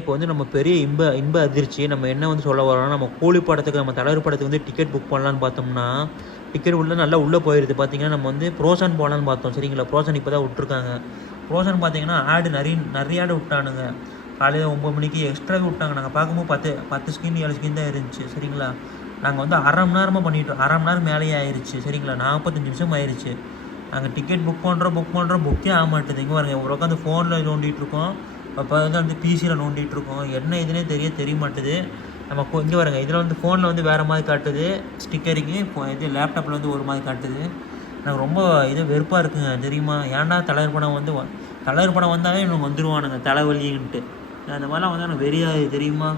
இப்போ வந்து நம்ம பெரிய இன்ப இன்ப அதிர்ச்சி நம்ம என்ன வந்து சொல்ல வரோம்னா, நம்ம கூலி படத்துக்கு நம்ம தலைவர் படத்துக்கு வந்து டிக்கெட் புக் பண்ணலான்னு பார்த்தோம்னா, டிக்கெட் உள்ள நல்லா உள்ளே போயிருது. பார்த்தீங்கன்னா நம்ம வந்து ப்ரோசன் போகலான்னு பார்த்தோம் சரிங்களா. ப்ரோசன் இப்போ தான் விட்ருக்காங்க. ப்ரோசன் பார்த்தீங்கன்னா ஆடு நிறைய ஆடு விட்டானுங்க. காலையில் 9 மணிக்கு எக்ஸ்ட்ராவே விட்டாங்க. நாங்கள் பார்க்கும்போது 10 ஸ்க்ரீன் 7 ஸ்க்ரீன் தான் இருந்துச்சு சரிங்களா. நாங்கள் வந்து அரை மணி நேரமாக பண்ணிட்டோம். அரை மணி நேரம் மேலேயே ஆயிடுச்சு சரிங்களா. 45 நிமிஷம் ஆயிடுச்சு. நாங்கள் டிக்கெட் புக் பண்ணுறோம் புக்கே ஆக மாட்டேது. இங்கே பாருங்க, ஒரு உட்காந்து ஃபோனில் நோண்டிகிட்டு இருக்கோம். அப்போ வந்து பிசியில் நோண்டிகிட்டு இருக்கோம். என்ன இதுனே தெரிய மாட்டுது. நம்ம இங்கே பாருங்க, இதில் வந்து ஃபோனில் வந்து வேறு மாதிரி காட்டுது ஸ்டிக்கரிங்கு, இது லேப்டாப்பில் வந்து ஒரு மாதிரி காட்டுது. எனக்கு ரொம்ப இது வெறுப்பாக இருக்குங்க தெரியுமா. ஏன்டா தலைவர் படம் வந்தாவே இவங்க வந்துடுவானுங்க தலைவலின்ட்டு. அந்த மாதிரிலாம் வந்து எனக்கு வெறியாது தெரியுமா.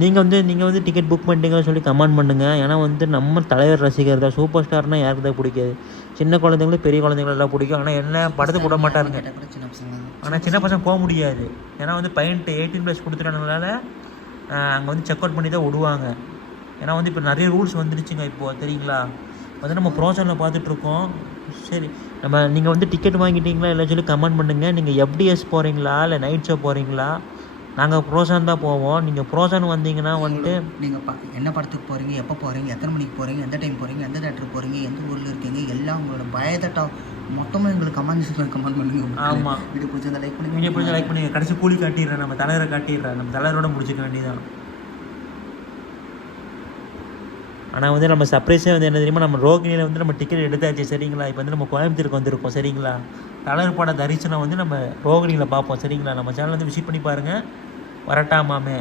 நீங்கள் வந்து டிக்கெட் புக் பண்ணிட்டீங்கன்னு சொல்லி கமெண்ட் பண்ணுங்கள். ஏன்னா வந்து நம்ம தலைவர் ரசிகர் தான். சூப்பர் ஸ்டார்னால் யாருக்கு தான் பிடிக்காது. சின்ன குழந்தைங்களும் பெரிய குழந்தைங்களும் எல்லாம் பிடிக்கும். ஆனால் என்ன படத்துக்கு விட மாட்டாருங்க. ஆனால் சின்ன பசங்க போக முடியாது. ஏன்னா வந்து 18+ கொடுத்துட்டனால அங்கே வந்து செக் அவுட் பண்ணி தான் விடுவாங்க. ஏன்னா வந்து இப்போ நிறைய ரூல்ஸ் வந்துடுச்சுங்க இப்போது தெரியுங்களா. வந்து நம்ம ப்ரோசனில் பார்த்துட்ருக்கோம். சரி, நீங்கள் வந்து டிக்கெட் வாங்கிட்டீங்களா இல்லை சொல்லி கமெண்ட் பண்ணுங்கள். நீங்கள் எஃப்டிஎஸ் போகிறீங்களா இல்லை நைட் ஷோ போகிறீங்களா? நாங்கள் ப்ரோசன் தான் போவோம். நீங்கள் ப்ரோசன் வந்தீங்கன்னா வந்துட்டு நீங்கள் என்ன படத்துக்கு போகிறீங்க, எப்போ போகிறீங்க, எத்தனை மணிக்கு போகிறீங்க, எந்த டைம் போகிறீங்க, எந்த தேட்டருக்கு போகிறீங்க, எந்த ஊரில் இருக்கீங்க, எல்லாம் உங்களோட பயோடேட்டா மொத்தமாக எங்களுக்கு கமெண்ட் பண்ணுங்க. ஆமாம், வீடியோ பிடிச்சதை லைக் பண்ணி கடைசி கூலி காட்டிடுறேன். நம்ம தலைவரை காட்டிடுறேன். நம்ம தலைவரோட முடிச்சுக்க வேண்டியதான். ஆனால் வந்து நம்ம சர்ப்ரைஸே வந்து என்ன தெரியுமா, நம்ம ரோகிணியில் வந்து நம்ம டிக்கெட் எடுத்தாச்சு சரிங்களா. இப்போ வந்து நம்ம கோயம்புத்தூருக்கு வந்திருக்கோம் சரிங்களா. தலைவர் பட தரிசனம் வந்து நம்ம ரோகிணியில் பார்ப்போம் சரிங்களா. நம்ம சேனல் வந்து விசிட் பண்ணி பாருங்கள். வரட்டாமாமே.